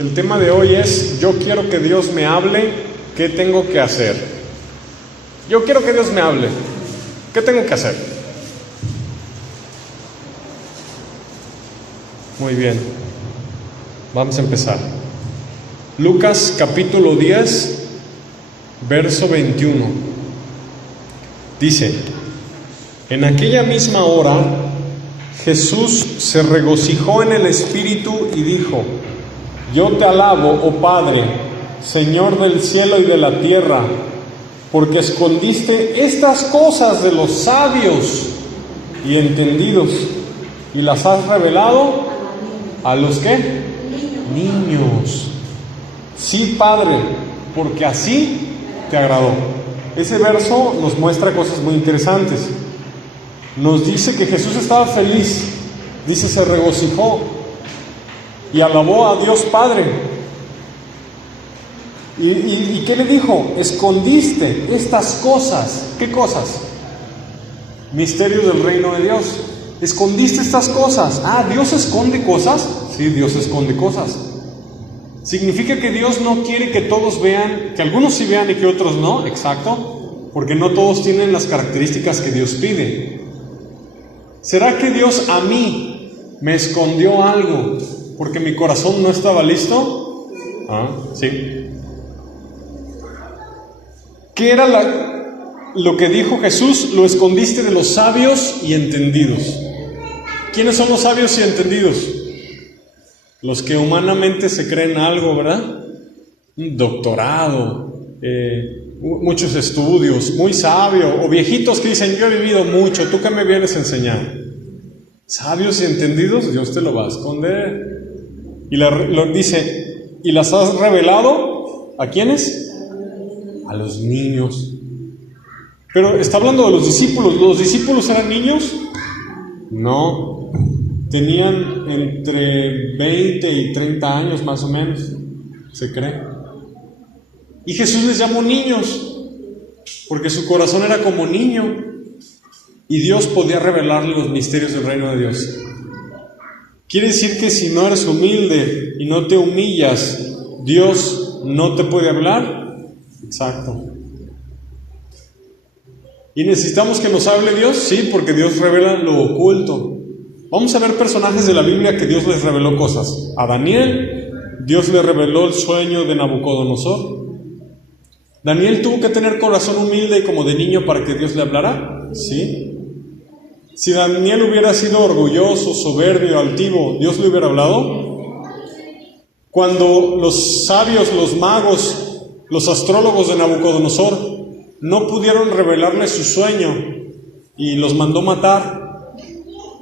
El tema de hoy es: yo quiero que Dios me hable, ¿qué tengo que hacer? Yo quiero que Dios me hable, ¿qué tengo que hacer? Muy bien, vamos a empezar. Lucas capítulo 10, verso 21. Dice: en aquella misma hora Jesús se regocijó en el Espíritu y dijo: yo te alabo, oh Padre, Señor del cielo y de la tierra, porque escondiste estas cosas de los sabios y entendidos y las has revelado a los ¿qué? Niños. Sí, Padre, porque así te agradó. Ese verso nos muestra cosas muy interesantes. Nos dice que Jesús estaba feliz, dice se regocijó y alabó a Dios Padre. ¿Y qué le dijo? Escondiste estas cosas. ¿Qué cosas? Misterios del reino de Dios. Escondiste estas cosas. Ah, ¿Dios esconde cosas? Sí, Dios esconde cosas. ¿Significa que Dios no quiere que todos vean, que algunos sí vean y que otros no? Exacto, porque no todos tienen las características que Dios pide. ¿Será que Dios a mí me escondió algo porque mi corazón no estaba listo? Ah, sí. ¿Qué era lo que dijo Jesús? Lo escondiste de los sabios y entendidos. ¿Quiénes son los sabios y entendidos? Los que humanamente se creen algo, ¿verdad? Un doctorado, muchos estudios, muy sabio, o viejitos que dicen: yo he vivido mucho, ¿tú qué me vienes a enseñar? Sabios y entendidos, Dios te lo va a esconder. Y lo dice: ¿y las has revelado a quiénes? A los niños. Pero está hablando de los discípulos. ¿Los discípulos eran niños? No. Tenían entre 20 y 30 años más o menos, se cree. Y Jesús les llamó niños, porque su corazón era como niño, y Dios podía revelarle los misterios del reino de Dios. Quiere decir que si no eres humilde y no te humillas, ¿Dios no te puede hablar? Exacto. ¿Y necesitamos que nos hable Dios? Sí, porque Dios revela lo oculto. Vamos a ver personajes de la Biblia que Dios les reveló cosas. A Daniel, Dios le reveló el sueño de Nabucodonosor. ¿Daniel tuvo que tener corazón humilde y como de niño para que Dios le hablara? Sí. Si Daniel hubiera sido orgulloso, soberbio, altivo, ¿Dios le hubiera hablado? Cuando los sabios, los magos, los astrólogos de Nabucodonosor no pudieron revelarle su sueño y los mandó matar,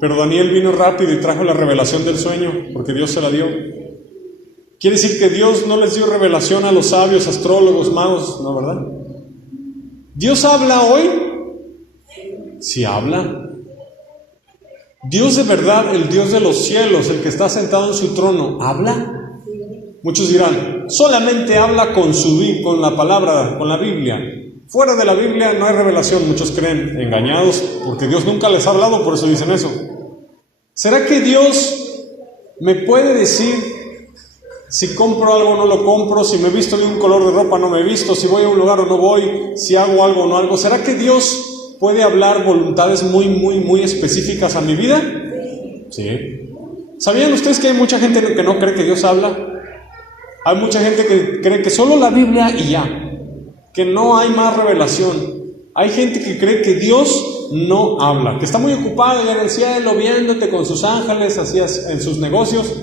pero Daniel vino rápido y trajo la revelación del sueño, porque Dios se la dio. Quiere decir que Dios no les dio revelación a los sabios, astrólogos, magos, ¿no, verdad? ¿Dios habla hoy? Sí habla. Dios de verdad, el Dios de los cielos, el que está sentado en su trono, ¿habla? Muchos dirán: solamente habla con la palabra, con la Biblia. Fuera de la Biblia no hay revelación. Muchos creen, engañados, porque Dios nunca les ha hablado, por eso dicen eso. ¿Será que Dios me puede decir si compro algo o no lo compro, si me visto de un color de ropa o no me visto, si voy a un lugar o no voy, si hago algo o no hago? ¿Será que Dios puede hablar voluntades muy, muy, muy específicas a mi vida? Sí. ¿Sabían ustedes que hay mucha gente que no cree que Dios habla? Hay mucha gente que cree que solo la Biblia y ya, que no hay más revelación. Hay gente que cree que Dios no habla, que está muy ocupado en el cielo viéndote con sus ángeles, así en sus negocios,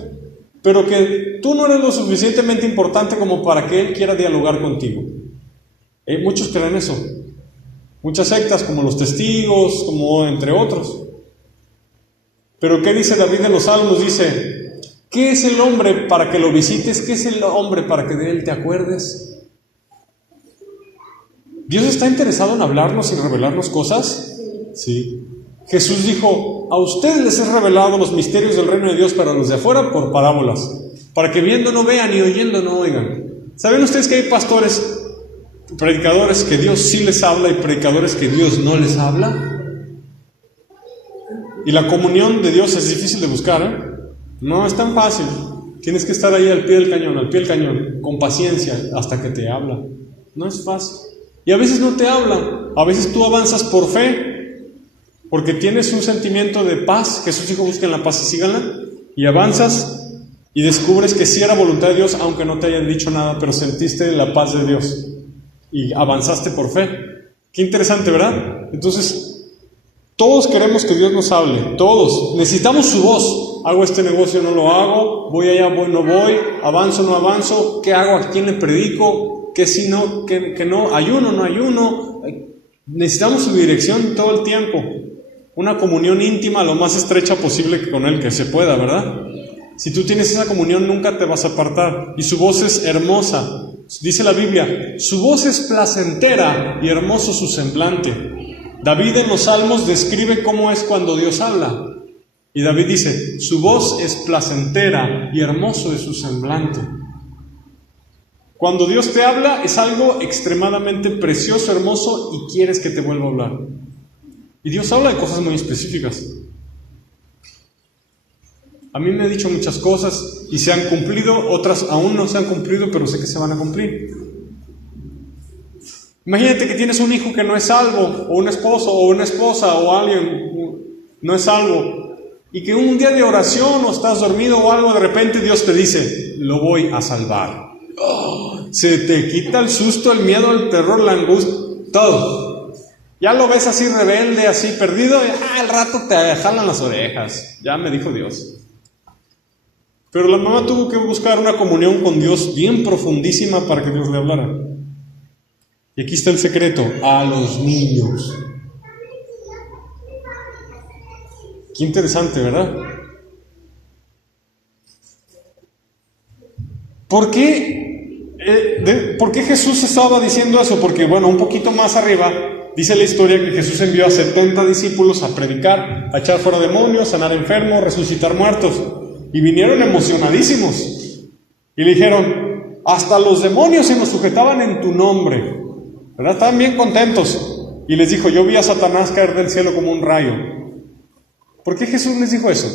pero que tú no eres lo suficientemente importante como para que Él quiera dialogar contigo. Muchos creen eso. Muchas sectas, como los testigos, como entre otros. Pero ¿qué dice David en los Salmos? Dice: ¿qué es el hombre para que lo visites? ¿Qué es el hombre para que de él te acuerdes? ¿Dios está interesado en hablarnos y revelarnos cosas? Sí. Jesús dijo: a ustedes les he revelado los misterios del reino de Dios, para los de afuera por parábolas, para que viendo no vean y oyendo no oigan. ¿Saben ustedes que hay pastores, predicadores que Dios sí les habla y predicadores que Dios no les habla? Y la comunión de Dios es difícil de buscar, ¿eh? No es tan fácil. Tienes que estar ahí al pie del cañón, con paciencia, hasta que te habla. No es fácil. Y a veces no te habla. A veces tú avanzas por fe, porque tienes un sentimiento de paz. Jesús dijo, busquen la paz y síganla. Y avanzas y descubres que sí era voluntad de Dios, aunque no te hayan dicho nada, pero sentiste la paz de Dios. Y avanzaste por fe. Qué interesante, ¿verdad? Entonces, todos queremos que Dios nos hable. Todos. Necesitamos su voz. Hago este negocio, no lo hago. Voy allá, voy, no voy. Avanzo, no avanzo. ¿Qué hago? ¿A quién le predico? ¿Qué si no? ¿Qué no? ¿Ayuno, no ayuno? Necesitamos su dirección todo el tiempo. Una comunión íntima lo más estrecha posible con Él que se pueda, ¿verdad? Si tú tienes esa comunión nunca te vas a apartar. Y su voz es hermosa. Dice la Biblia, su voz es placentera y hermoso su semblante. David en los Salmos describe cómo es cuando Dios habla. Y David dice, su voz es placentera y hermoso es su semblante. Cuando Dios te habla es algo extremadamente precioso, hermoso y quieres que te vuelva a hablar. Y Dios habla de cosas muy específicas. A mí me ha dicho muchas cosas y se han cumplido, otras aún no se han cumplido, pero sé que se van a cumplir. Imagínate que tienes un hijo que no es salvo, o un esposo, o una esposa, o alguien no es salvo, y que un día de oración o estás dormido o algo, de repente Dios te dice, lo voy a salvar. Se te quita el susto, el miedo, el terror, la angustia, todo. Ya lo ves así rebelde, así perdido, y al rato te jalan las orejas. Ya me dijo Dios. Pero la mamá tuvo que buscar una comunión con Dios bien profundísima para que Dios le hablara. Y aquí está el secreto, a los niños. Qué interesante, ¿verdad? ¿Por qué Jesús estaba diciendo eso? Porque, bueno, un poquito más arriba dice la historia que Jesús envió a 70 discípulos a predicar, a echar fuera demonios, sanar enfermos, resucitar muertos. Y vinieron emocionadísimos. Y le dijeron, hasta los demonios se nos sujetaban en tu nombre. ¿Verdad? Estaban bien contentos. Y les dijo, yo vi a Satanás caer del cielo como un rayo. ¿Por qué Jesús les dijo eso?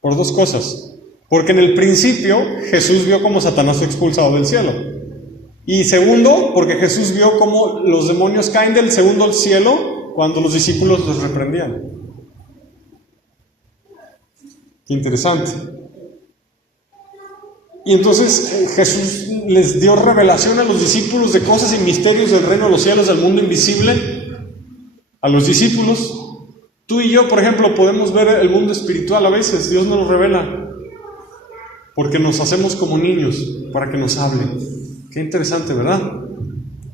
Por dos cosas. Porque en el principio Jesús vio cómo Satanás fue expulsado del cielo. Y segundo, porque Jesús vio cómo los demonios caen del segundo cielo cuando los discípulos los reprendían. Qué interesante. Y entonces Jesús les dio revelación a los discípulos de cosas y misterios del reino de los cielos, del mundo invisible. A los discípulos. Tú y yo, por ejemplo, podemos ver el mundo espiritual a veces. Dios nos lo revela. Porque nos hacemos como niños para que nos hable. Qué interesante, ¿verdad?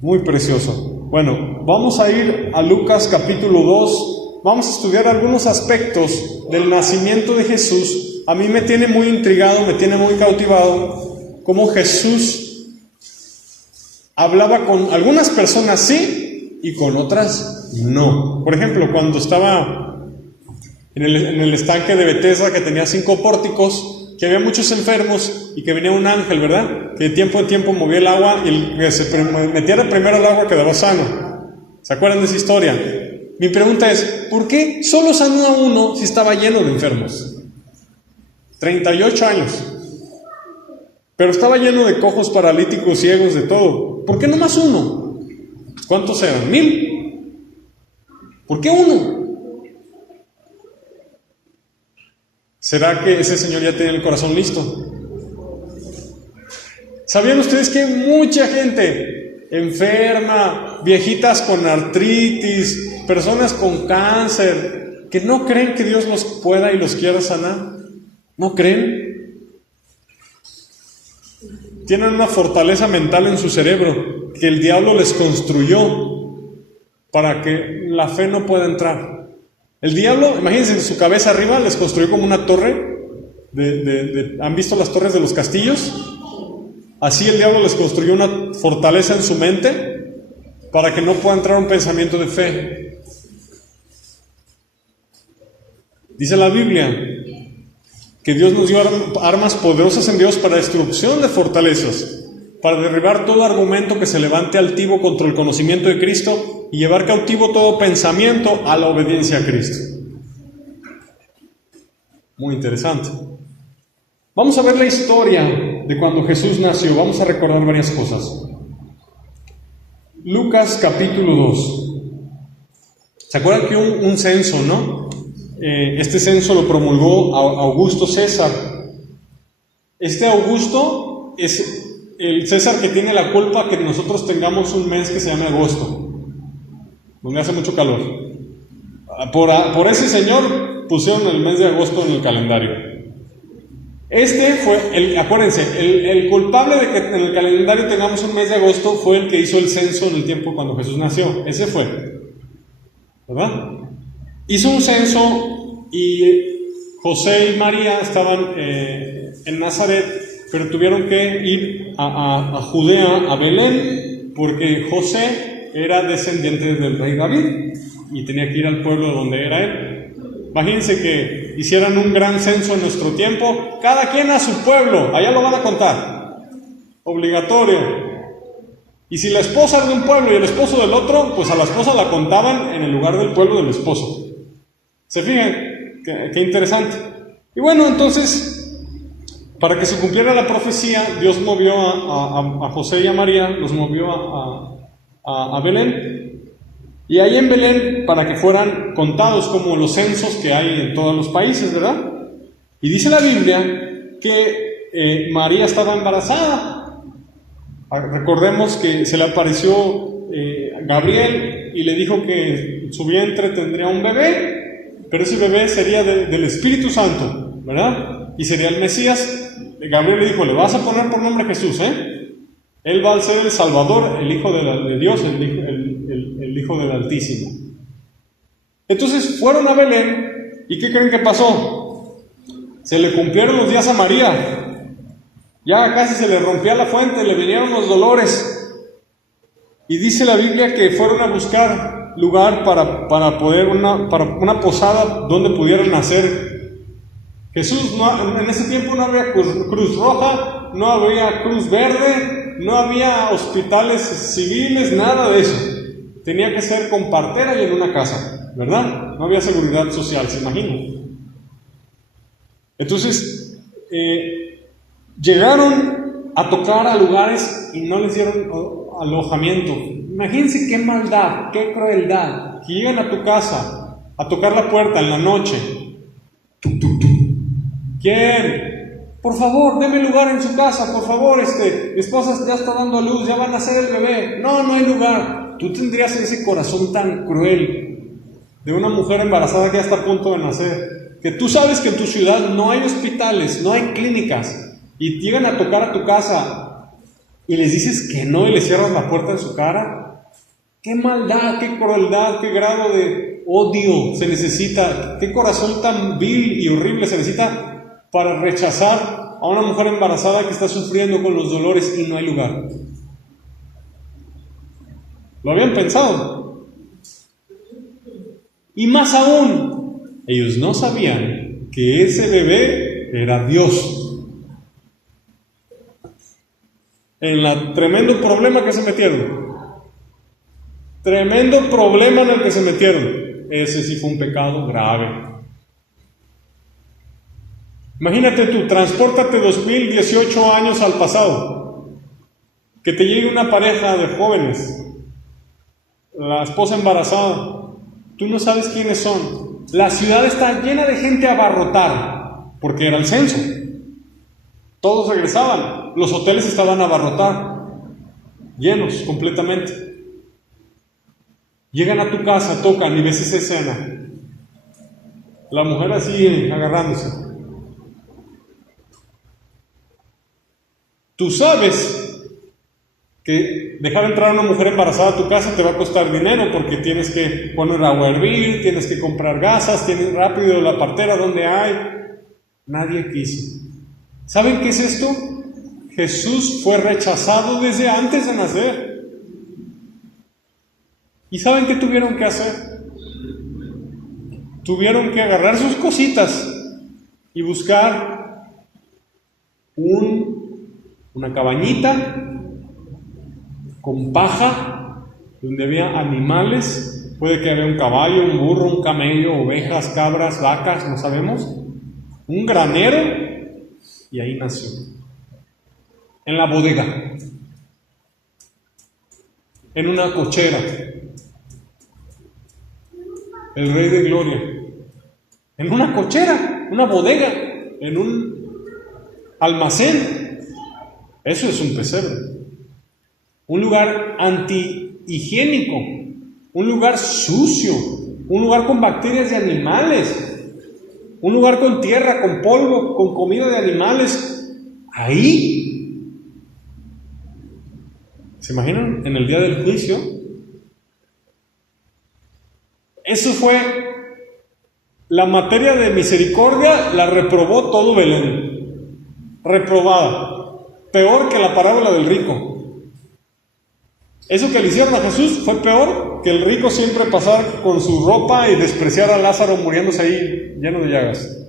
Muy precioso. Bueno, vamos a ir a Lucas capítulo 2. Vamos a estudiar algunos aspectos del nacimiento de Jesús. A mí me tiene muy intrigado, me tiene muy cautivado cómo Jesús hablaba con algunas personas sí y con otras no. Por ejemplo, cuando estaba en el estanque de Betesda, que tenía 5 pórticos, que había muchos enfermos y que venía un ángel, ¿verdad? Que de tiempo en tiempo movía el agua y el que se metiera primero al agua quedaba sano. ¿Se acuerdan de esa historia? Mi pregunta es, ¿por qué solo sanó a uno si estaba lleno de enfermos? 38 años. Pero estaba lleno de cojos, paralíticos, ciegos, de todo. ¿Por qué nomás uno? ¿Cuántos eran? 1000. ¿Por qué uno? ¿Será que ese señor ya tenía el corazón listo? ¿Sabían ustedes que mucha gente enferma, viejitas con artritis, personas con cáncer, que no creen que Dios los pueda y los quiera sanar? ¿No creen? Tienen una fortaleza mental en su cerebro que el diablo les construyó para que la fe no pueda entrar. El diablo, imagínense, en su cabeza arriba les construyó como una torre. ¿Han visto las torres de los castillos? Así el diablo les construyó una fortaleza en su mente para que no pueda entrar un pensamiento de fe. Dice la Biblia que Dios nos dio armas poderosas en Dios para destrucción de fortalezas, para derribar todo argumento que se levante altivo contra el conocimiento de Cristo y llevar cautivo todo pensamiento a la obediencia a Cristo. Muy interesante. Vamos a ver la historia de cuando Jesús nació. Vamos a recordar varias cosas. Lucas capítulo 2. ¿Se acuerdan que hubo un censo, no? Este censo lo promulgó Augusto César. Este Augusto es el César que tiene la culpa que nosotros tengamos un mes que se llame agosto, donde hace mucho calor. Por ese señor pusieron el mes de agosto en el calendario. Este fue, acuérdense, el culpable de que en el calendario tengamos un mes de agosto fue el que hizo el censo en el tiempo cuando Jesús nació. Ese fue, ¿verdad? Hizo un censo y José y María estaban en Nazaret, pero tuvieron que ir a Judea, a Belén, porque José era descendiente del rey David y tenía que ir al pueblo donde era él. Imagínense que hicieran un gran censo en nuestro tiempo, cada quien a su pueblo, allá lo van a contar, obligatorio. Y si la esposa era de un pueblo y el esposo del otro, pues a la esposa la contaban en el lugar del pueblo del esposo. ¿Se fijan? Qué interesante. Y bueno, entonces, para que se cumpliera la profecía, Dios movió a José y a María, los movió a Belén. Y ahí en Belén, para que fueran contados como los censos que hay en todos los países, ¿verdad? Y dice la Biblia que María estaba embarazada. Recordemos que se le apareció Gabriel y le dijo que su vientre tendría un bebé, pero ese bebé sería del Espíritu Santo, ¿verdad? Y sería el Mesías. Gabriel le dijo, le vas a poner por nombre Jesús, Él va a ser el Salvador, el Hijo de Dios, el Hijo del Altísimo. Entonces fueron a Belén, ¿y qué creen que pasó? Se le cumplieron los días a María. Ya casi se le rompía la fuente, le vinieron los dolores. Y dice la Biblia que fueron a buscar lugar para poder para una posada donde pudieran nacer Jesús. En ese tiempo no había Cruz Roja, no había Cruz Verde, no había hospitales civiles, nada de eso. Tenía que ser con partera y en una casa, ¿verdad? No había seguridad social, se imagina. Entonces, llegaron a tocar a lugares y no les dieron alojamiento. Imagínense qué maldad, qué crueldad. Que llegan a tu casa a tocar la puerta en la noche. ¿Quién? Por favor, deme lugar en su casa, por favor, mi esposa ya está dando a luz, ya van a nacer el bebé. No hay lugar. Tú tendrías ese corazón tan cruel de una mujer embarazada que ya está a punto de nacer, que tú sabes que en tu ciudad no hay hospitales, no hay clínicas, y llegan a tocar a tu casa y les dices que no y les cierras la puerta en su cara. ¡Qué maldad, qué crueldad, qué grado de odio se necesita! ¡Qué corazón tan vil y horrible se necesita para rechazar a una mujer embarazada que está sufriendo con los dolores y no hay lugar! ¿Lo habían pensado? Y más aún, ellos no sabían que ese bebé era Dios. En el tremendo problema que se metieron. Tremendo problema en el que se metieron. Ese sí fue un pecado grave. Imagínate tú, transpórtate 2018 años al pasado. Que te llegue una pareja de jóvenes, la esposa embarazada, tú no sabes quiénes son. La ciudad está llena de gente abarrotada, porque era el censo. Todos regresaban, los hoteles estaban abarrotados, llenos completamente. Llegan a tu casa, tocan y ves esa escena. La mujer así agarrándose. Tú sabes que dejar entrar a una mujer embarazada a tu casa te va a costar dinero, porque tienes que poner agua a hervir, tienes que comprar gasas, tienes rápido la partera donde hay. Nadie quiso. ¿Saben qué es esto? Jesús fue rechazado desde antes de nacer. ¿Y saben qué tuvieron que hacer? Tuvieron que agarrar sus cositas y buscar una cabañita con paja, donde había animales. Puede que había un caballo, un burro, un camello, ovejas, cabras, vacas, no sabemos. Un granero Y ahí nació. En la bodega. En una cochera. El Rey de Gloria. En una cochera, una bodega, en un almacén. Eso es un pesebre. Un lugar antihigiénico, un lugar sucio, un lugar con bacterias de animales, un lugar con tierra, con polvo, con comida de animales. Ahí. ¿Se imaginan? En el día del juicio. Eso fue la materia de misericordia, la reprobó todo Belén. Reprobada. Peor que la parábola del rico. Eso que le hicieron a Jesús fue peor que el rico siempre pasar con su ropa y despreciar a Lázaro muriéndose ahí lleno de llagas.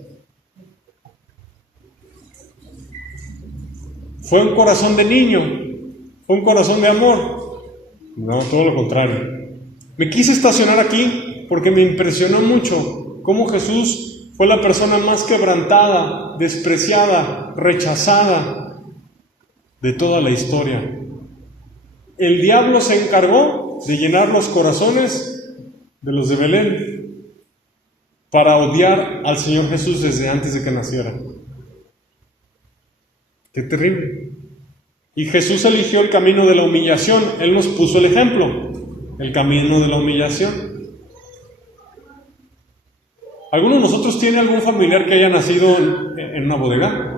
Fue un corazón de niño, fue un corazón de amor. No, todo lo contrario. Me quise estacionar aquí porque me impresionó mucho cómo Jesús fue la persona más quebrantada, despreciada, rechazada de toda la historia. El diablo se encargó de llenar los corazones de los de Belén para odiar al Señor Jesús desde antes de que naciera. ¡Qué terrible! Y Jesús eligió el camino de la humillación. Él nos puso el ejemplo, el camino de la humillación. ¿Alguno de nosotros tiene algún familiar que haya nacido en una bodega?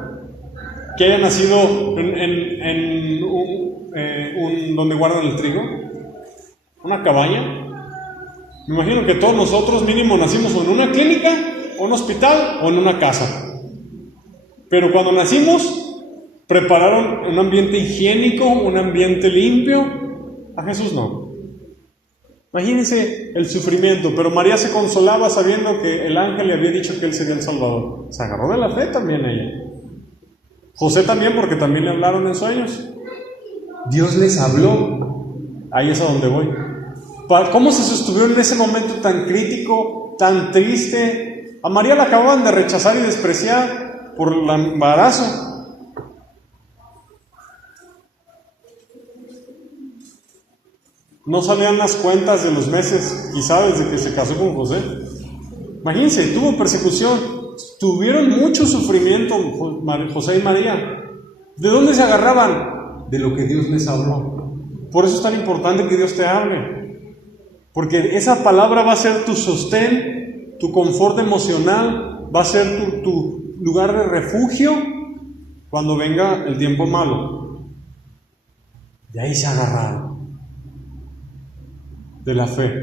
Que haya nacido en donde guardan el trigo, una cabaña. Me imagino que todos nosotros mínimo nacimos o en una clínica, o en un hospital, o en una casa. Pero cuando nacimos, prepararon un ambiente higiénico, un ambiente limpio. A Jesús no. Imagínense el sufrimiento, pero María se consolaba sabiendo que el ángel le había dicho que él sería el Salvador. Se agarró de la fe también ella. José también, porque también le hablaron en sueños. Dios les habló. Ahí es a donde voy. ¿Cómo se sostuvieron en ese momento tan crítico, tan triste? A María la acababan de rechazar y despreciar por el embarazo. No salían las cuentas de los meses, quizá desde que se casó con José. Imagínense, tuvo persecución, tuvieron mucho sufrimiento José y María. ¿De dónde se agarraban? De lo que Dios les habló. Por eso es tan importante que Dios te hable, porque esa palabra va a ser tu sostén, tu confort emocional, va a ser tu lugar de refugio cuando venga el tiempo malo. De ahí se agarraron de la fe.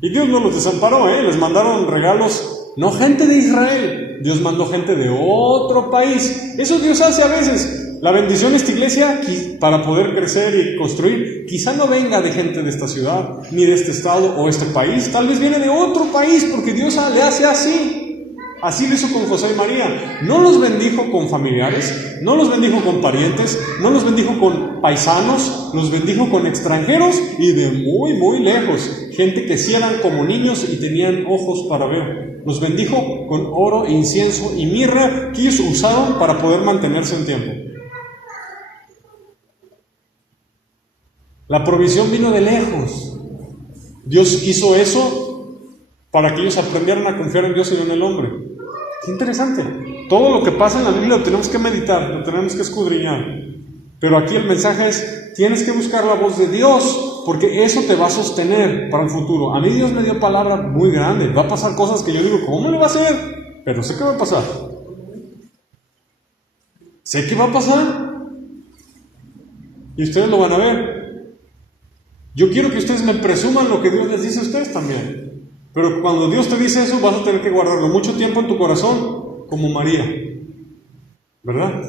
Y Dios no los desamparó, les mandaron regalos, no gente de Israel, Dios mandó gente de otro país. Eso Dios hace a veces. La bendición de esta iglesia, para poder crecer y construir, quizá no venga de gente de esta ciudad, ni de este estado o este país, tal vez viene de otro país, porque Dios le hace así. Así lo hizo con José y María. No los bendijo con familiares, no los bendijo con parientes, no los bendijo con paisanos, los bendijo con extranjeros y de muy, muy lejos. Gente que sí eran como niños y tenían ojos para ver. Los bendijo con oro, incienso y mirra que ellos usaron para poder mantenerse un tiempo. La provisión vino de lejos. Dios hizo eso para que ellos aprendieran a confiar en Dios y no en el hombre. Qué interesante. Todo lo que pasa en la Biblia lo tenemos que meditar, lo tenemos que escudriñar. Pero aquí el mensaje es, tienes que buscar la voz de Dios, porque eso te va a sostener para el futuro. A mí Dios me dio palabra muy grande. Va a pasar cosas que yo digo, ¿cómo le va a hacer? Pero sé que va a pasar. Sé que va a pasar. Y ustedes lo van a ver. Yo quiero que ustedes me presuman lo que Dios les dice a ustedes también. Pero cuando Dios te dice eso, vas a tener que guardarlo mucho tiempo en tu corazón, como María. ¿Verdad?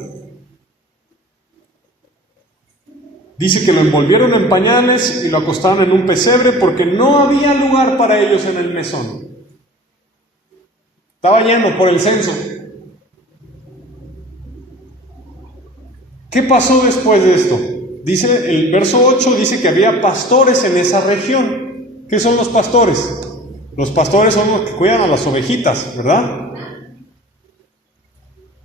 Dice que lo envolvieron en pañales y lo acostaron en un pesebre porque no había lugar para ellos en el mesón. Estaba lleno por el censo. ¿Qué pasó después de esto? Dice el verso 8, dice que había pastores en esa región. ¿Qué son los pastores? Los pastores son los que cuidan a las ovejitas, ¿verdad?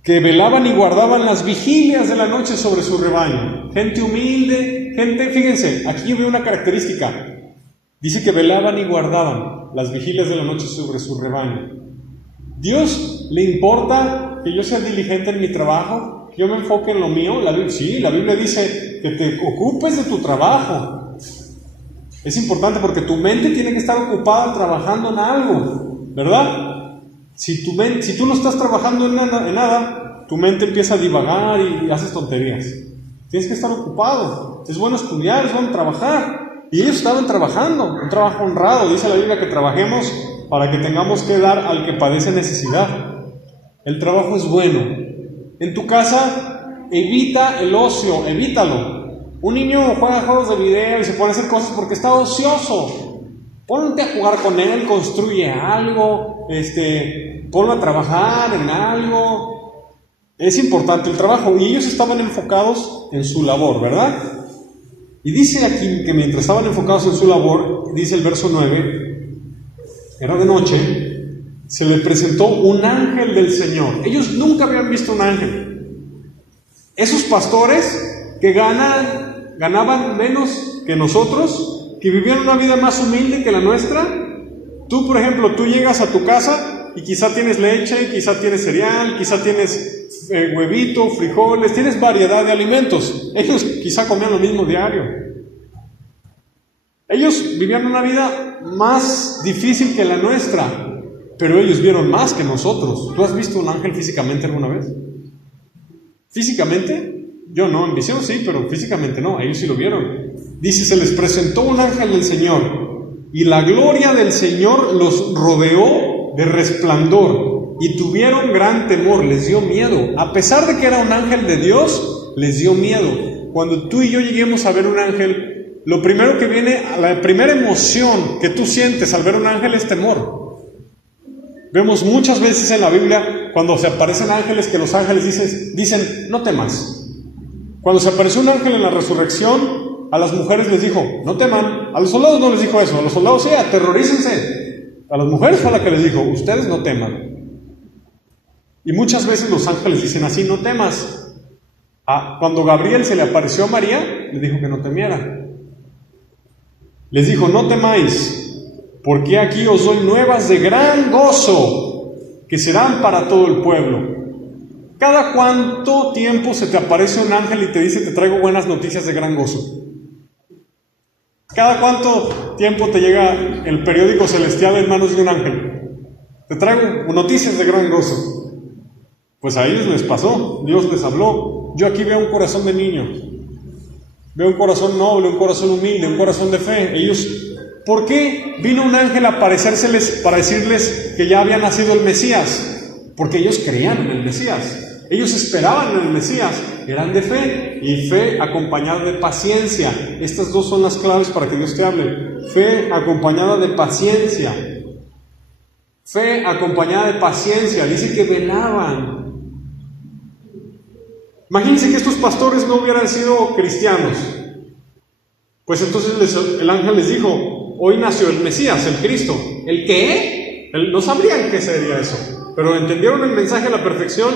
que velaban y guardaban las vigilias de la noche sobre su rebaño. Gente humilde, gente, fíjense, aquí yo veo una característica. Dice que velaban y guardaban las vigilias de la noche sobre su rebaño. ¿Dios le importa que yo sea diligente en mi trabajo? ¿Que yo me enfoque en lo mío? Sí, la Biblia dice que te ocupes de tu trabajo. Es importante porque tu mente tiene que estar ocupada trabajando en algo, ¿verdad? Si tú no estás trabajando en nada, tu mente empieza a divagar y haces tonterías. Tienes que estar ocupado. Es bueno estudiar, es bueno trabajar. Y ellos estaban trabajando, un trabajo honrado. Dice la Biblia que trabajemos para que tengamos que dar al que padece necesidad. El trabajo es bueno. En tu casa, evita el ocio, evítalo. Un niño juega juegos de video y se pone a hacer cosas porque está ocioso. Ponte a jugar con él, construye algo, ponlo a trabajar en algo. Es importante el trabajo. Y ellos estaban enfocados en su labor, ¿verdad? Y dice aquí que mientras estaban enfocados en su labor, dice el verso 9, era de noche, se le presentó un ángel del Señor. Ellos nunca habían visto un ángel. Esos pastores que ganaban menos que nosotros, que vivían una vida más humilde que la nuestra. Tú, por ejemplo, tú llegas a tu casa y quizá tienes leche, quizá tienes cereal, quizá tienes huevito, frijoles, tienes variedad de alimentos. Ellos quizá comían lo mismo diario. Ellos vivían una vida más difícil que la nuestra, pero ellos vieron más que nosotros. ¿Tú has visto un ángel físicamente alguna vez? ¿Físicamente? Yo no, en visión sí, pero físicamente no. Ellos sí lo vieron. Dice, se les presentó un ángel del Señor y la gloria del Señor los rodeó de resplandor. Y tuvieron gran temor, les dio miedo. A pesar de que era un ángel de Dios, les dio miedo. Cuando tú y yo lleguemos a ver un ángel, lo primero que viene, la primera emoción que tú sientes al ver un ángel es temor. Vemos muchas veces en la Biblia, cuando se aparecen ángeles, que los ángeles dicen, no temas. Cuando se apareció un ángel en la resurrección, a las mujeres les dijo, no teman. A los soldados no les dijo eso, a los soldados sí, aterrorícense. A las mujeres fue la que les dijo, ustedes no teman. Y muchas veces los ángeles dicen así, no temas. Cuando Gabriel se le apareció a María, le dijo que no temiera. Les dijo, no temáis, porque aquí os doy nuevas de gran gozo, que serán para todo el pueblo. ¿Cada cuánto tiempo se te aparece un ángel y te dice, te traigo buenas noticias de gran gozo? ¿Cada cuánto tiempo te llega el periódico celestial en manos de un ángel? Te traigo noticias de gran gozo. Pues a ellos les pasó, Dios les habló. Yo aquí veo un corazón de niño, veo un corazón noble, un corazón humilde, un corazón de fe. Ellos, ¿por qué vino un ángel a aparecérseles para decirles que ya había nacido el Mesías? Porque ellos creían en el Mesías, ellos esperaban en el Mesías, eran de fe, y fe acompañada de paciencia. Estas dos son las claves para que Dios te hable. Fe acompañada de paciencia. Fe acompañada de paciencia. Dice que velaban. Imagínense que estos pastores no hubieran sido cristianos. Pues entonces el ángel les dijo, hoy nació el Mesías, el Cristo. ¿El qué? No sabrían qué sería eso, pero entendieron el mensaje a la perfección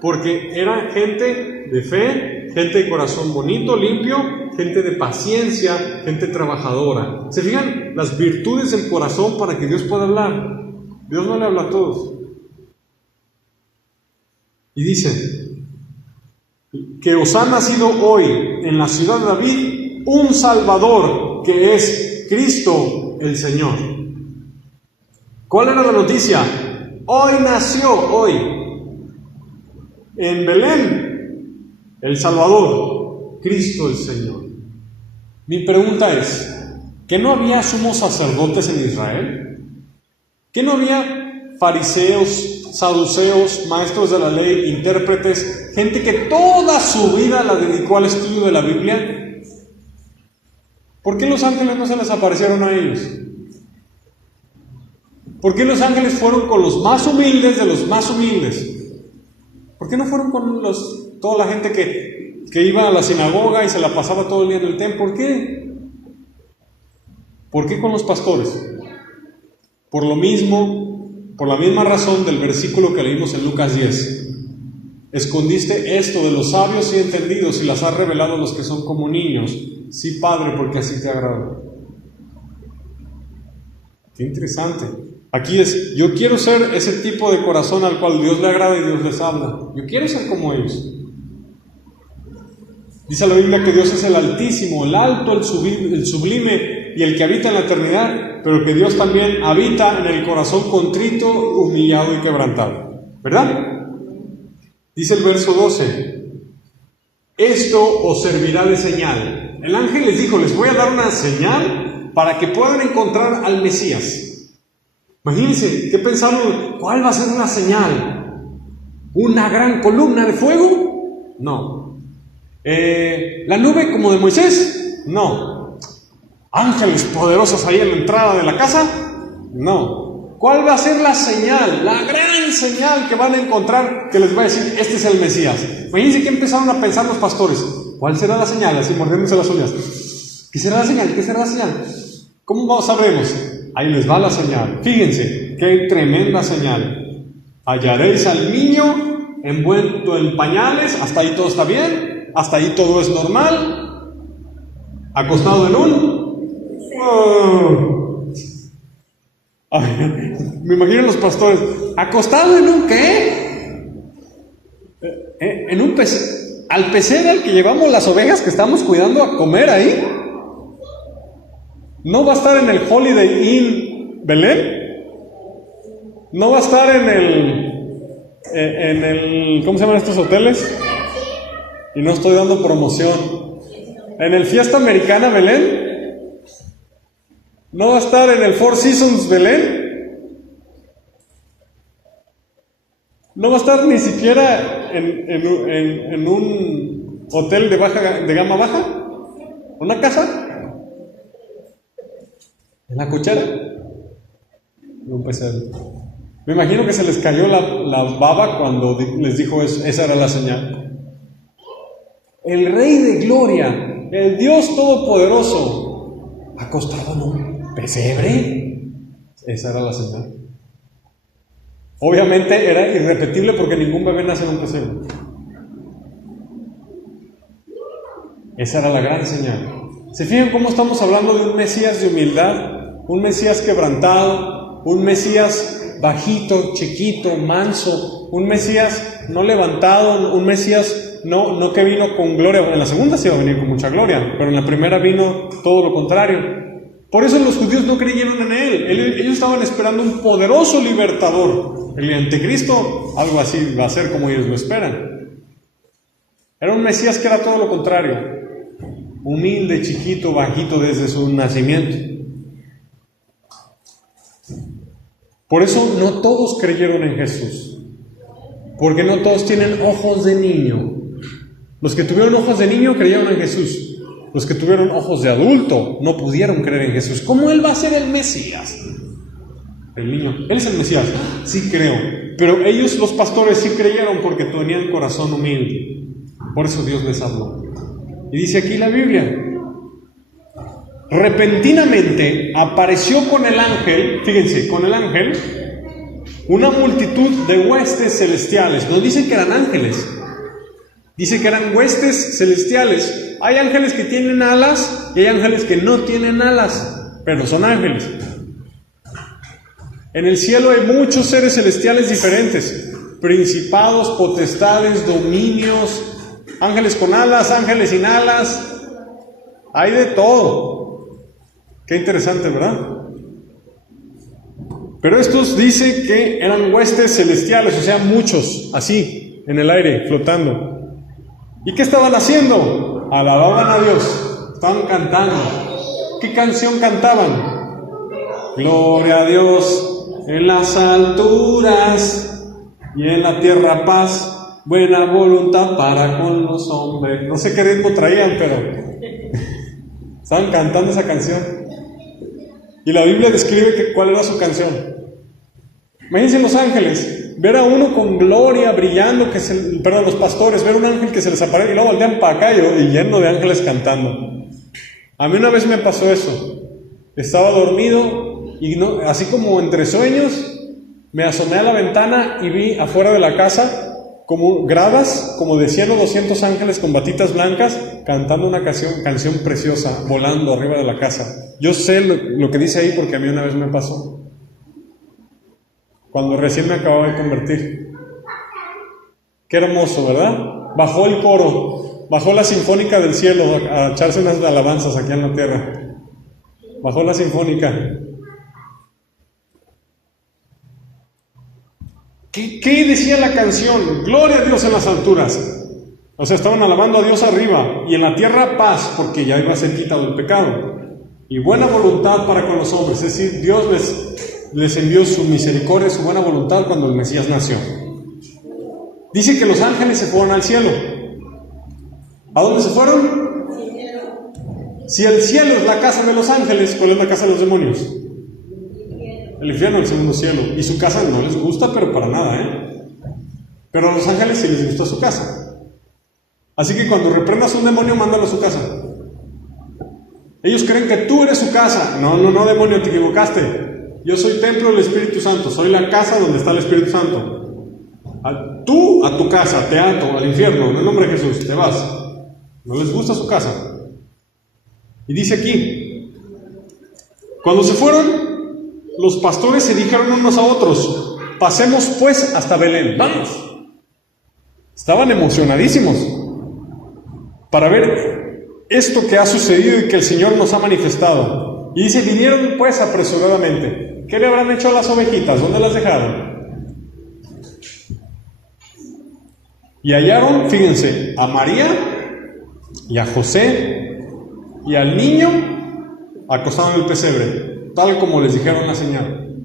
porque era gente de fe, gente de corazón bonito, limpio, gente de paciencia, gente trabajadora. ¿Se fijan? Las virtudes del corazón para que Dios pueda hablar. Dios no le habla a todos. Y dice que os ha nacido hoy en la ciudad de David un Salvador, que es Cristo el Señor. ¿Cuál era la noticia? Hoy nació, hoy, en Belén, el Salvador, Cristo el Señor. Mi pregunta es, ¿que no había sumos sacerdotes en Israel? ¿Que no había fariseos, saduceos, maestros de la ley, intérpretes, gente que toda su vida la dedicó al estudio de la Biblia? ¿Por qué los ángeles no se les aparecieron a ellos? ¿Por qué los ángeles fueron con los más humildes de los más humildes? ¿Por qué no fueron con toda la gente que iba a la sinagoga y se la pasaba todo el día en el templo? ¿Por qué? ¿Por qué con los pastores? Por la misma razón del versículo que leímos en Lucas 10. Escondiste esto de los sabios y entendidos y las has revelado a los que son como niños. Sí, Padre, porque así te agrada. Qué interesante. Aquí es, yo quiero ser ese tipo de corazón al cual Dios le agrada y Dios les habla. Yo quiero ser como ellos. Dice la Biblia que Dios es el Altísimo, el alto, el sublime y el que habita en la eternidad, pero que Dios también habita en el corazón contrito, humillado y quebrantado. ¿Verdad? Dice el verso 12, esto os servirá de señal. El ángel les dijo, les voy a dar una señal para que puedan encontrar al Mesías. Imagínense, ¿qué pensaron? ¿Cuál va a ser una señal? ¿Una gran columna de fuego? No. ¿La nube como de Moisés? No. ¿Ángeles poderosos ahí en la entrada de la casa? No. ¿Cuál va a ser la señal? La gran señal que van a encontrar, que les va a decir, este es el Mesías. Imagínense que empezaron a pensar los pastores. ¿Cuál será la señal? Así mordiéndose las uñas. ¿Qué será la señal? ¿Qué será la señal? ¿Cómo sabremos? Ahí les va la señal. Fíjense, qué tremenda señal. Hallaréis al niño envuelto en pañales. Hasta ahí todo está bien. Hasta ahí todo es normal. Acostado en me imagino los pastores. ¿Acostado en un qué? En un al pecero al que llevamos las ovejas que estamos cuidando a comer ahí. ¿No va a estar en el Holiday Inn Belén? ¿No va a estar en el ¿cómo se llaman estos hoteles? Y no estoy dando promoción. ¿En el Fiesta Americana Belén? ¿No va a estar en el Four Seasons Belén? ¿No va a estar ni siquiera en un hotel de gama baja? ¿Una casa? ¿En la cuchara? Un pecero. Me imagino que se les cayó la baba cuando les dijo eso. Esa era la señal. El Rey de Gloria, el Dios Todopoderoso, acostado en un pesebre. Esa era la señal. Obviamente era irrepetible porque ningún bebé nace en un pesebre. Esa era la gran señal. ¿Se fijan cómo estamos hablando de un Mesías de humildad? Un Mesías quebrantado, un Mesías bajito, chiquito, manso, un Mesías no levantado, un Mesías no que vino con gloria. En la segunda sí iba a venir con mucha gloria, pero en la primera vino todo lo contrario. Por eso los judíos no creyeron en él. Ellos estaban esperando un poderoso libertador. El anticristo, algo así va a ser como ellos lo esperan. Era un Mesías que era todo lo contrario. Humilde, chiquito, bajito desde su nacimiento. Por eso no todos creyeron en Jesús, porque no todos tienen ojos de niño. Los que tuvieron ojos de niño creyeron en Jesús. Los que tuvieron ojos de adulto no pudieron creer en Jesús. ¿Cómo Él va a ser el Mesías? El niño, Él es el Mesías. Sí creo, pero ellos, los pastores, sí creyeron porque tenían corazón humilde. Por eso Dios les habló. Y dice aquí la Biblia: repentinamente apareció con el ángel, fíjense, con el ángel, una multitud de huestes celestiales. No dice que eran ángeles, dice que eran huestes celestiales. Hay ángeles que tienen alas y hay ángeles que no tienen alas, pero son ángeles. En el cielo hay muchos seres celestiales diferentes: principados, potestades, dominios, ángeles con alas, ángeles sin alas. Hay de todo. Qué interesante, ¿verdad? Pero estos dice que eran huestes celestiales, o sea, muchos, así, en el aire, flotando. ¿Y qué estaban haciendo? Alababan a Dios, estaban cantando. ¿Qué canción cantaban? Gloria a Dios en las alturas y en la tierra paz, buena voluntad para con los hombres. No sé qué ritmo traían, pero estaban cantando esa canción. Y la Biblia describe cuál era su canción. Imagínense los ángeles, ver a uno con gloria brillando, los pastores, ver un ángel que se les aparece y luego voltean para acá y lleno de ángeles cantando. A mí una vez me pasó eso. Estaba dormido y así como entre sueños, me asomé a la ventana y vi afuera de la casa como gradas, como de 100 o 200 ángeles con batitas blancas, cantando una canción preciosa, volando arriba de la casa. Yo sé lo que dice ahí porque a mí una vez me pasó, cuando recién me acababa de convertir. Qué hermoso, ¿verdad? Bajó el coro, bajó la sinfónica del cielo a echarse unas alabanzas aquí en la tierra. Bajó la sinfónica. ¿Qué decía la canción? Gloria a Dios en las alturas. O sea, estaban alabando a Dios arriba, y en la tierra paz, porque ya iba a ser quitado el pecado, y buena voluntad para con los hombres. Es decir, Dios les envió su misericordia, su buena voluntad cuando el Mesías nació. Dice que los ángeles se fueron al cielo. ¿A dónde se fueron? Si el cielo es la casa de los ángeles, ¿cuál es la casa de los demonios? El infierno, el segundo cielo. Y su casa no les gusta, pero para nada, Pero a los ángeles sí les gusta su casa. Así que cuando reprendas a un demonio, mándalo a su casa. Ellos creen que tú eres su casa. No, demonio, te equivocaste. Yo soy templo del Espíritu Santo. Soy la casa donde está el Espíritu Santo. Tú a tu casa, te ato al infierno. En el nombre de Jesús, te vas. No les gusta su casa. Y dice aquí, cuando se fueron, los pastores se dijeron unos a otros: pasemos pues hasta Belén. Vamos. Estaban emocionadísimos para ver esto que ha sucedido y que el Señor nos ha manifestado. Y dice, vinieron pues apresuradamente. ¿Qué le habrán hecho a las ovejitas? ¿Dónde las dejaron? Y hallaron, fíjense, a María y a José y al niño acostado en el pesebre, tal como les dijeron la señal.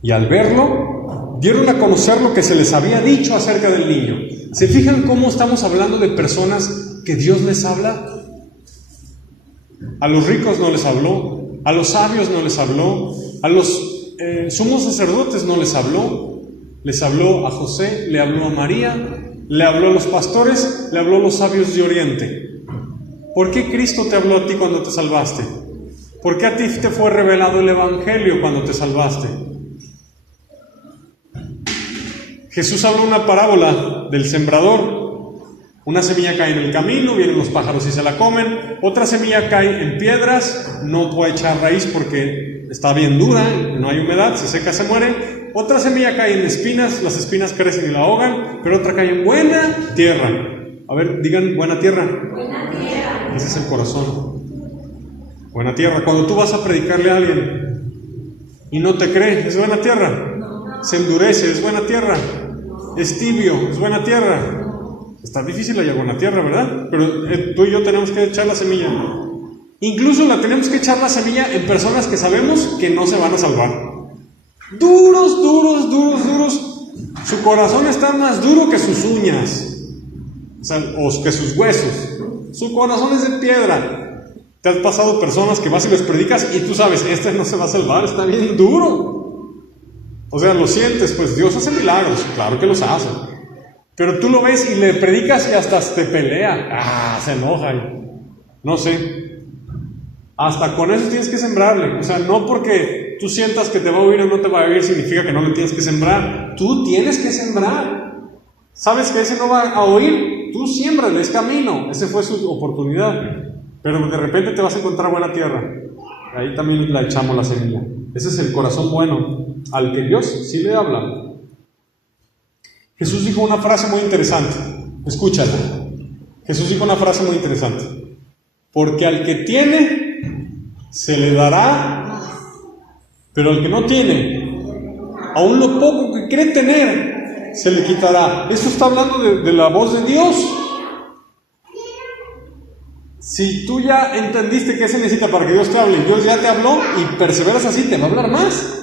Y al verlo, dieron a conocer lo que se les había dicho acerca del niño. ¿Se fijan cómo estamos hablando de personas que Dios les habla? A los ricos no les habló, a los sabios no les habló, a los sumos sacerdotes no les habló. Les habló a José, le habló a María, le habló a los pastores, le habló a los sabios de Oriente. ¿Por qué Cristo te habló a ti cuando te salvaste? ¿Por qué a ti te fue revelado el Evangelio cuando te salvaste? Jesús habló una parábola del sembrador. Una semilla cae en el camino, vienen los pájaros y se la comen. Otra semilla cae en piedras, no puede echar raíz porque está bien dura, no hay humedad, se seca, se muere. Otra semilla cae en espinas, las espinas crecen y la ahogan. Pero otra cae en buena tierra. A ver, digan buena tierra. Buena tierra. Ese es el corazón. Buena tierra. Cuando tú vas a predicarle a alguien y no te cree, ¿es buena tierra? Se endurece, ¿es buena tierra? Es tibio, ¿es buena tierra? Está difícil hallar buena tierra, ¿verdad? Pero tú y yo tenemos que echar la semilla. Incluso la tenemos que echar la semilla en personas que sabemos que no se van a salvar. Duros. Su corazón está más duro que sus uñas, o que sus huesos. Su corazón es de piedra. Te has pasado personas que vas y les predicas y tú sabes, este no se va a salvar, está bien duro. O sea, lo sientes, pues Dios hace milagros, claro que los hace. Pero tú lo ves y le predicas y hasta te pelea. Se enoja. No sé. Hasta con eso tienes que sembrarle. O sea, no porque tú sientas que te va a oír o no te va a oír significa que no le tienes que sembrar. Tú tienes que sembrar. ¿Sabes que ese no va a oír? Tú siémbrale, es camino. Esa fue su oportunidad. Pero de repente te vas a encontrar buena tierra. Ahí también la echamos la semilla. Ese es el corazón bueno, al que Dios sí le habla. Jesús dijo una frase muy interesante. Escúchala. Jesús dijo una frase muy interesante. Porque al que tiene, se le dará, pero al que no tiene, aún lo poco que cree tener, se le quitará. Esto está hablando de la voz de Dios. Si tú ya entendiste qué se necesita para que Dios te hable, Dios ya te habló y perseveras así, te va a hablar más.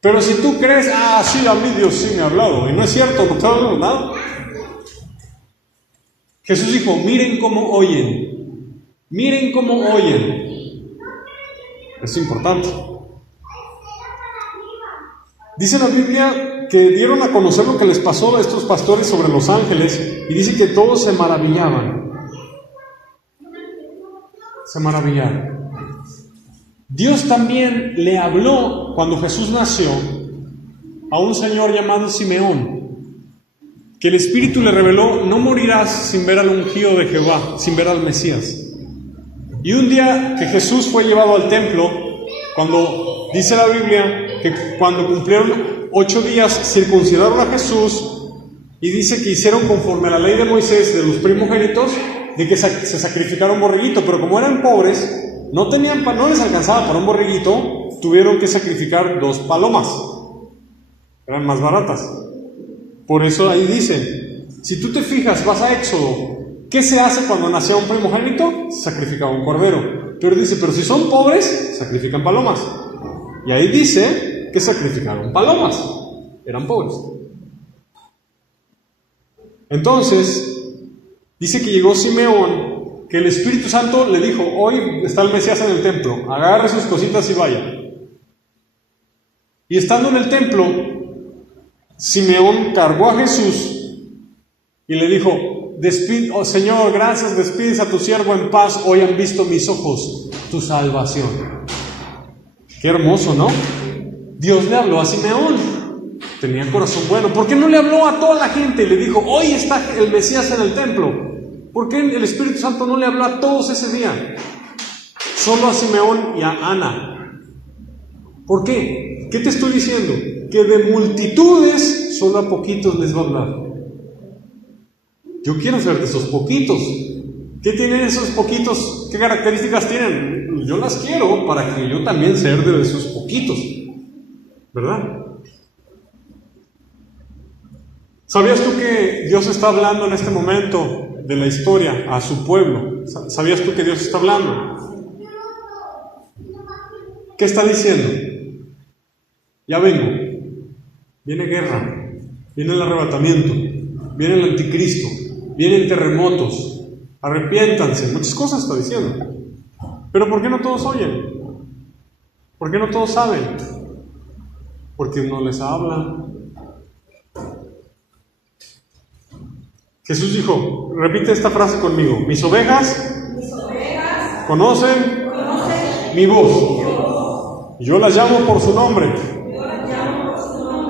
Pero si tú crees, sí, a mí Dios sí me ha hablado, y no es cierto, no te ha hablado nada. Jesús dijo, miren cómo oyen. Miren cómo oyen. Es importante. Dice la Biblia que dieron a conocer lo que les pasó a estos pastores sobre los ángeles, y dice que todos se maravillaban. Se maravillaron. Dios también le habló cuando Jesús nació. a un señor llamado Simeón, que el Espíritu le reveló: no morirás sin ver al ungido de Jehová, sin ver al Mesías. Y un día que Jesús fue llevado al templo, cuando dice la Biblia que cuando cumplieron 8 días circuncidaron a Jesús, y dice que hicieron conforme a la ley de Moisés de los primogénitos, de que se sacrificara un borreguito, pero como eran pobres, no les alcanzaba para un borreguito, tuvieron que sacrificar 2 palomas, eran más baratas. Por eso ahí dice, si tú te fijas, vas a Éxodo, ¿qué se hace cuando nacía un primogénito? Se sacrificaba un cordero. Pero dice, pero si son pobres, sacrifican palomas. Y ahí dice que sacrificaron palomas, eran pobres. Entonces, dice que llegó Simeón, que el Espíritu Santo le dijo: hoy está el Mesías en el templo, agarre sus cositas y vaya. Y estando en el templo, Simeón cargó a Jesús y le dijo: oh Señor, gracias, despides a tu siervo en paz, hoy han visto mis ojos tu salvación. Qué hermoso, ¿no? Dios le habló a Simeón. Tenía corazón bueno. ¿Por qué no le habló a toda la gente y le dijo: hoy está el Mesías en el templo? ¿Por qué el Espíritu Santo no le habló a todos ese día? Solo a Simeón y a Ana. ¿Por qué? ¿Qué te estoy diciendo? Que de multitudes solo a poquitos les va a hablar. Yo quiero ser de esos poquitos. ¿Qué tienen esos poquitos? ¿Qué características tienen? Yo las quiero para que yo también sea de esos poquitos, ¿verdad? ¿Sabías tú que Dios está hablando en este momento de la historia a su pueblo? ¿Sabías tú que Dios está hablando? ¿Qué está diciendo? Ya vengo. Viene guerra, viene el arrebatamiento, viene el anticristo, vienen terremotos, arrepiéntanse, muchas cosas está diciendo. Pero ¿por qué no todos oyen? ¿Por qué no todos saben? Porque no les habla. Jesús dijo, repite esta frase conmigo: mis ovejas conocen mi voz. Yo las llamo por su nombre.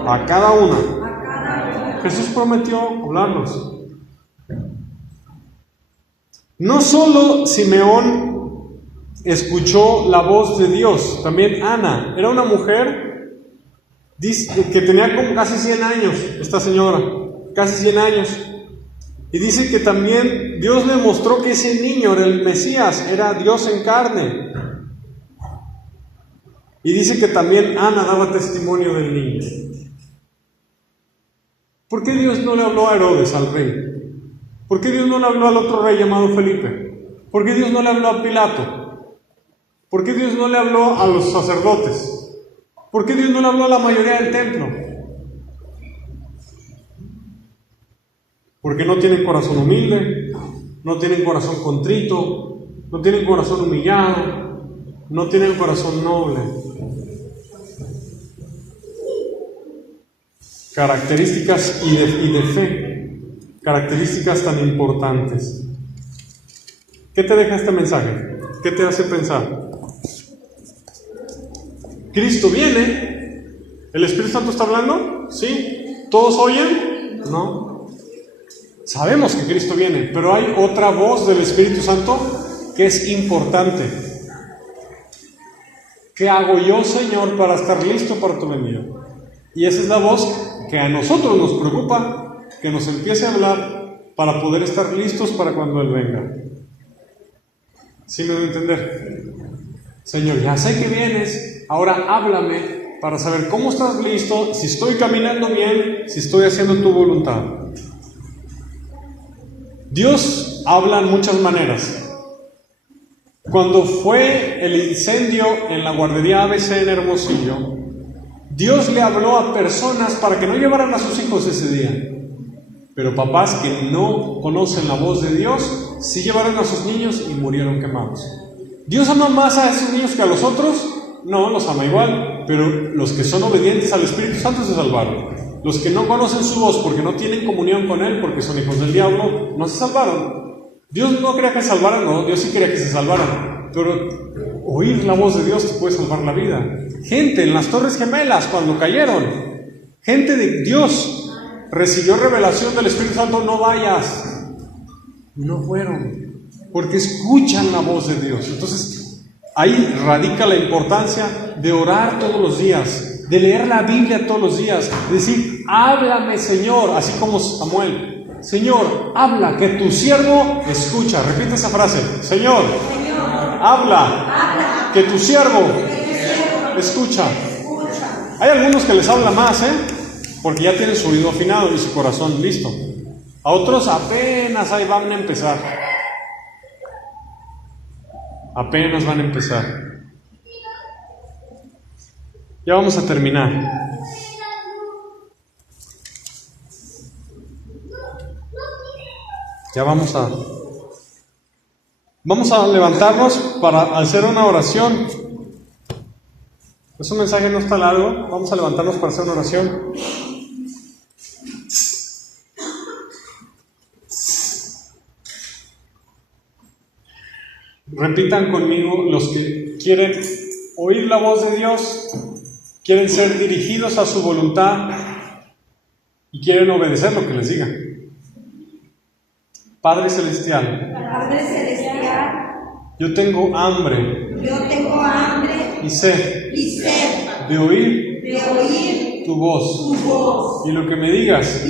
A cada una. Jesús prometió hablarnos. No solo Simeón escuchó la voz de Dios, también Ana. Era una mujer que tenía como casi 100 años, esta señora, casi 100 años. Y dice que también Dios le mostró que ese niño era el Mesías, era Dios en carne. Y dice que también Ana daba testimonio del niño. ¿Por qué Dios no le habló a Herodes, al rey? ¿Por qué Dios no le habló al otro rey llamado Felipe? ¿Por qué Dios no le habló a Pilato? ¿Por qué Dios no le habló a los sacerdotes? ¿Por qué Dios no le habló a la mayoría del templo? Porque no tienen corazón humilde, no tienen corazón contrito, no tienen corazón humillado, no tienen corazón noble. Características y de fe, características tan importantes. ¿Qué te deja este mensaje? ¿Qué te hace pensar? ¿Cristo viene? ¿El Espíritu Santo está hablando? ¿Sí? ¿Todos oyen? No. Sabemos que Cristo viene, pero hay otra voz del Espíritu Santo que es importante. ¿Qué hago yo, Señor, para estar listo para tu venida? Y esa es la voz que a nosotros nos preocupa, que nos empiece a hablar para poder estar listos para cuando Él venga. ¿Sí me doy a entender? Señor, ya sé que vienes, ahora háblame para saber cómo estás listo, si estoy caminando bien, si estoy haciendo tu voluntad. Dios habla en muchas maneras. Cuando fue el incendio en la guardería ABC en Hermosillo, Dios le habló a personas para que no llevaran a sus hijos ese día. Pero papás que no conocen la voz de Dios, sí llevaron a sus niños y murieron quemados. ¿Dios ama más a esos niños que a los otros? No, los ama igual, pero los que son obedientes al Espíritu Santo se salvaron. Los que no conocen su voz porque no tienen comunión con Él, porque son hijos del diablo, no se salvaron. Dios no quería que se salvaran, no, Dios sí quería que se salvaran. Pero oír la voz de Dios te puede salvar la vida. Gente en las Torres Gemelas, cuando cayeron, Gente de Dios recibió revelación del Espíritu Santo, no vayas. No fueron, porque escuchan la voz de Dios. Entonces, ahí radica la importancia de orar todos los días, de leer la Biblia todos los días, de decir, háblame, Señor, así como Samuel. Señor, habla, que tu siervo escucha. Repite esa frase. Señor, habla, que tu siervo escucha. Hay algunos que les habla más, porque ya tienen su oído afinado y su corazón listo. A otros apenas ahí van a empezar. Apenas van a empezar. Ya vamos a terminar. Ya vamos a levantarnos para hacer una oración. Es un mensaje no está largo. Vamos a levantarnos para hacer una oración. Repitan conmigo los que quieren oír la voz de Dios, quieren ser dirigidos a su voluntad y quieren obedecer lo que les diga. Padre Celestial, yo tengo hambre y sed de oír tu voz, y lo que me digas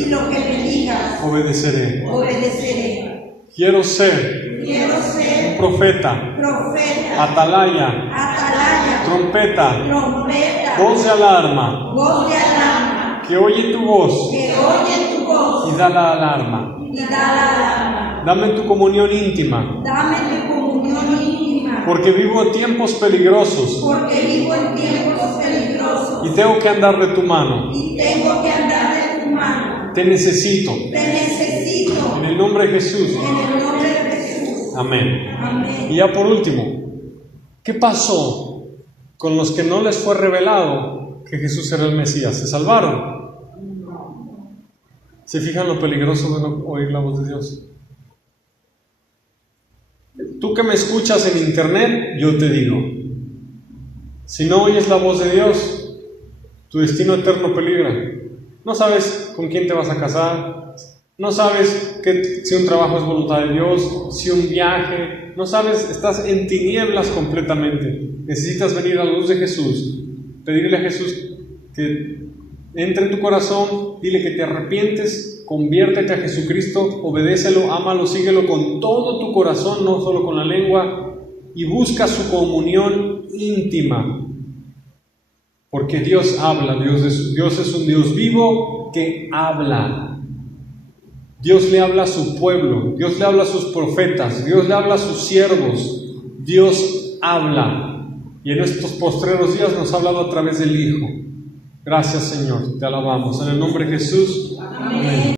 obedeceré. Quiero ser un profeta, atalaya, trompeta, voz de alarma, que oye tu voz y da la alarma. Dame tu comunión íntima, porque vivo en tiempos peligrosos y tengo que andar de tu mano. Te necesito. En el nombre de Jesús. Amén. Y ya por último, ¿qué pasó con los que no les fue revelado que Jesús era el Mesías? ¿Se salvaron? ¿Se fijan lo peligroso de no oír la voz de Dios? Tú que me escuchas en internet, yo te digo, si no oyes la voz de Dios, tu destino eterno peligra. No sabes con quién te vas a casar, no sabes si un trabajo es voluntad de Dios, si un viaje, no sabes, estás en tinieblas completamente. Necesitas venir a la luz de Jesús, pedirle a Jesús que entre en tu corazón, dile que te arrepientes, conviértete a Jesucristo, obedécelo, ámalo, síguelo con todo tu corazón, no solo con la lengua, y busca su comunión íntima. Porque Dios habla, Dios es un Dios vivo que habla. Dios le habla a su pueblo, Dios le habla a sus profetas, Dios le habla a sus siervos, Dios habla. Y en estos postreros días nos ha hablado a través del Hijo. Gracias, Señor, te alabamos. En el nombre de Jesús. Amén.